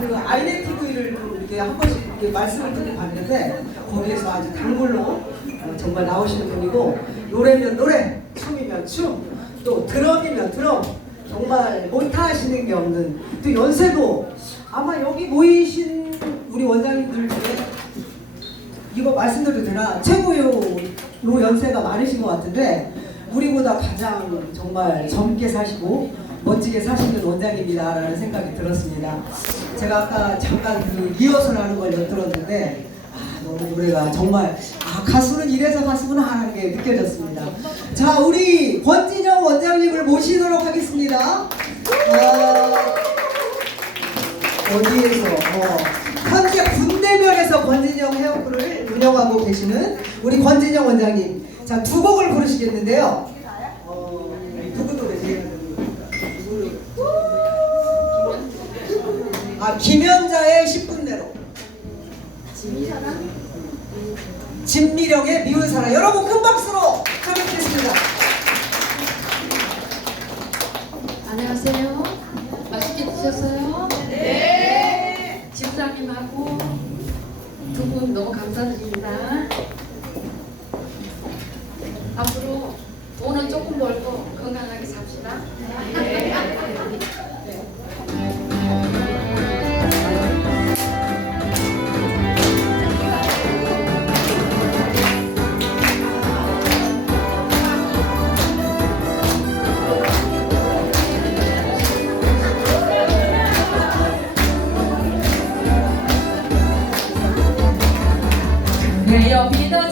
그 INTV를 좀 이렇게 한 번씩 이렇게 말씀을 듣고 봤는데 거기에서 아주 단골로 어, 정말 나오시는 분이고 노래면 노래, 춤이면 춤, 또 드럼이면 드럼 정말 못하시는 게 없는 또 연세도 아마 여기 모이신 우리 원장님들 중에 이거 말씀드려도 되나? 최고요 연세가 많으신 것 같은데 우리보다 가장 정말 젊게 사시고 멋지게 사시는 원장입니다라는 생각이 들었습니다. 제가 아까 잠깐 그 리허설 하는 걸 엿들었는데 아, 너무 노래가 정말 아 가수는 이래서 가수구나 하는 게 느껴졌습니다. 자 우리 권진영 원장님을 모시도록 하겠습니다. 어, 어디에서 어, 군대면에서 권진영 헤어크를 운영하고 계시는 우리 권진영 원장님. 자 두 곡을 부르시겠는데요. 어, 아 김연자의 10분 내로. 진미령의 미운 사랑. 여러분 큰 박수로 함께했습니다. 안녕하세요. 맛있게 드셨어요? 네. 집사님하고 두분 너무 감사드립니다. 앞으로 돈은 조금 벌고 그래요. 믿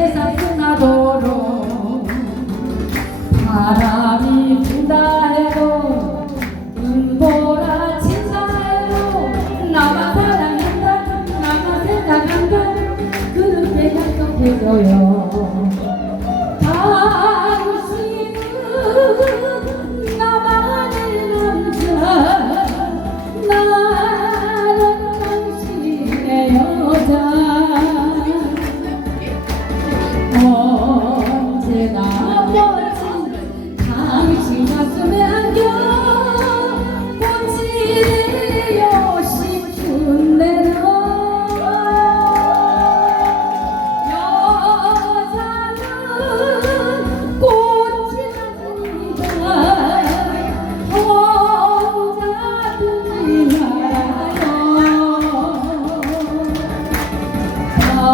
세상 끝나도록 바람이 분다 해도 눈보라 친다 해도 나만 사랑한다 나만 생각한다. 그렇게 약속해줘요.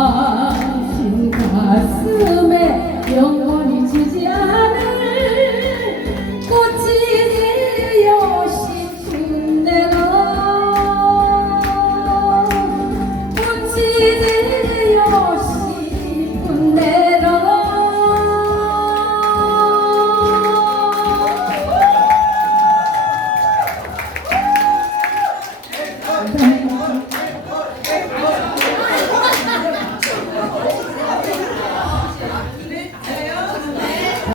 하신 가슴에 영원히 지지 않을 꽃이 되어 싶은 대로 꽃이 되어 싶은 대로 네,